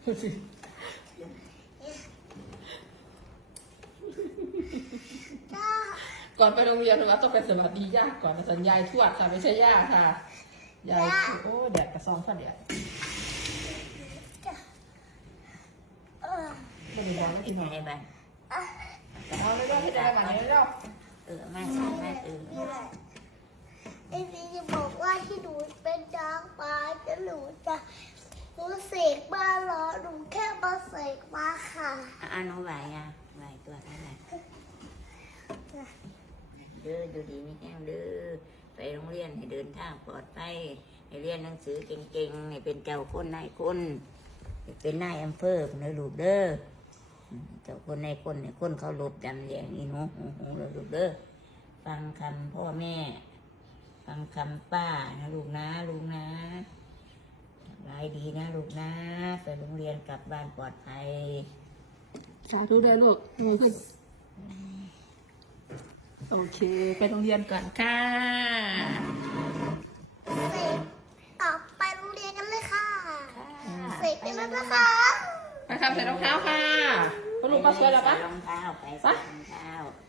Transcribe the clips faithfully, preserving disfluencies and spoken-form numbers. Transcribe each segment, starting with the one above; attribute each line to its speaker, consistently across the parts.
Speaker 1: ก่อนไปโรงเรียนว่าต้องเป็นสวัสดีย่าก่อนนะสัญญาณทวดค่ะไม่ใช่ย่าค่ะยายโอ้แดดกระซองค่ะแดดไม่ได้บอกไม่กินหน่อยบ้างเอาเรื่อยๆให้ได้บ้างเรื่อยๆเออแม่ใช่แม่เออ
Speaker 2: ไอ้พี่จะบอกว่าที่หนูเป็นนางฟ้าจะหนูจะหนูเสกมาเหรอหนูแค่มาเสกมาค่ะ
Speaker 3: อ่าน้องไหวอ่ะไหวตัวเท่าไหร่เด้อดูดีไม่แห้งเด้อไปโรงเรียนให้เดินทางปลอดภัยให้เรียนหนังสือเก่งๆให้เป็นเจ้าคนนายคนเป็นนายอำเภอเนื้อลูกเด้อเจ้าคนนายคนเนี่ยคนเขาหลบดำแดงอีหนูหูเลยลูกเด้อฟังคำพ่อแม่ฟังคำป้านะลูกนะลูกนะรายดีนะลูกนะไปโรงเรียนกลับบ้านปลอดภัย
Speaker 1: สาธุได้ลูกทำไมขึ้นโอเคไปโรงเรียนก่อนค่ะ
Speaker 2: เสกออกไปโรงเรียนกันเลยค่ะเสกไปแล้วนะคะ
Speaker 1: ไปครับใส่รองเท้าค่ะพ่อลุงป้าสวยแล้วปะ
Speaker 3: รองเท้าไปใส่รองเท้า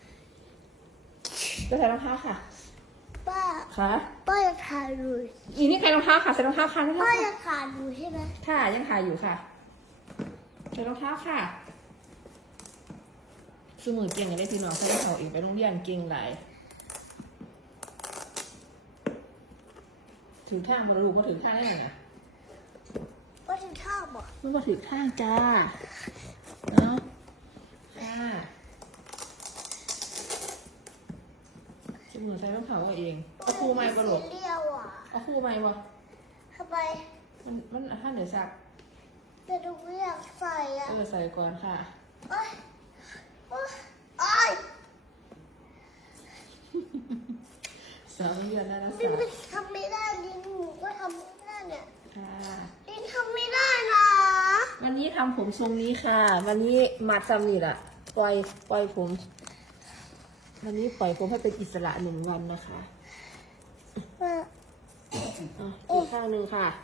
Speaker 1: ไปใส่รองเท้าค่ะ
Speaker 2: ป้า
Speaker 1: ค่ะ
Speaker 2: ป้ายังถ่ายอยู่
Speaker 1: อีนี่ใครรองเท้าค่ะใส่รองเท้าค่ะ
Speaker 2: ป้ายังถ่ายอยู่ใช่ไหม
Speaker 1: ค่ะยังถ่ายอยู่ค่ะใส่รองเท้าค่ะสมือเก่งอย่างได้พี่น้องใส่รองเท้าเองไปโรงเรียนเก่งหลายถึงข้างมาลูกก็ถึงข้างได้ไง
Speaker 2: ป้าถึงท่าบอก
Speaker 1: มันมาถึงข้างจ้าเนาะค่ะสมือใส่รองเท้าเองเอาคู่ไม้ปะลูก
Speaker 2: เดียวอ่ะ
Speaker 1: เอาคู่ไม้ปะ
Speaker 2: ทำไม
Speaker 1: มันมันท่านเดี๋ยวสัก
Speaker 2: แต่ดูไม่อยากใส่อ่ะ
Speaker 1: เออใส่ก่อนค่ะ
Speaker 2: โอ๊ยโอ๊ยโอ๊ย
Speaker 1: สาวเรียนแล้วนะ
Speaker 2: ดินทำไม่ได้ดินหนูก็ทำไม่ได้เนี่ย
Speaker 1: ค่ะ
Speaker 2: ดินทำไม่ได้นะ
Speaker 1: วันนี้ทำผมทรงนี้ค่ะวันนี้มัดซ้ำนี่แหละปล่อยปล่อยผมวันนี้ปล่อยผมให้เป็นอิสระหนึ่งวันนะคะอ่ะอีกข้างหนึ่งค่ะ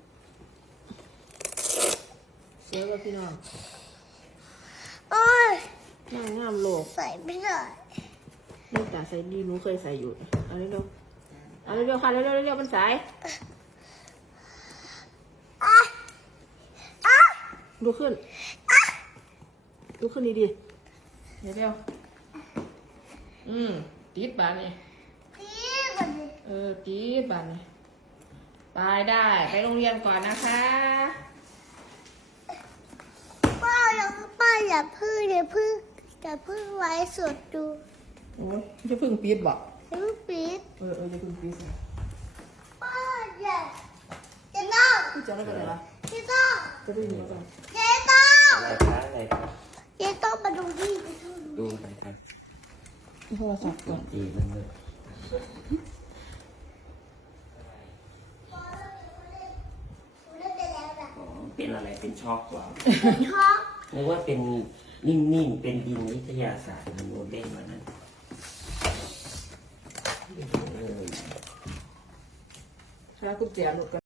Speaker 1: เสียกับพี่น้อง
Speaker 2: โอ๊ย
Speaker 1: งามงามโลก
Speaker 2: ใส่ไม่ได้
Speaker 1: เลือกแต่ใส่ดีหนูเคยใส่อยู่เอาเร็วๆเอาเร็วๆค่ะเร็วๆเร็วๆมันสายดูขึ้นดูขึ้นดีๆเร็วๆอืมตีดบานนี่เออตีดบานนี่ไปได้ไปโรงเรียนก่อนนะคะ
Speaker 2: ป้าอย่าป้าอย่าพึ่งอย่าพึ่งอย่าพึ่งไว้สดดู
Speaker 1: โอ้ยจะพึ่งปีดบอก
Speaker 2: อย่าพึ่งปีด
Speaker 1: เออเออจะพึ่งปีด
Speaker 2: ป้าอย่าจะนั่ง
Speaker 1: พี่จะได้ไปไหนล่ะ
Speaker 2: จะต้อง
Speaker 1: จะได้ยินไหม
Speaker 2: เจ๊ต้อง
Speaker 4: อะไรคะอะไรคะ
Speaker 2: เจ๊ต้องมาดูที่
Speaker 4: ดูอะไรครับ
Speaker 1: โทรศัพท์ก่อน
Speaker 4: ดีมันเลยเป็นอะไรเป็นช็อกว่ะ
Speaker 2: ช็อก
Speaker 4: นึกว่าเป็นนิ่งๆเป็นดินวิทยาศาสตร์มันโมเดลวันนั้น
Speaker 1: แล้วกุญแจหลุดกัน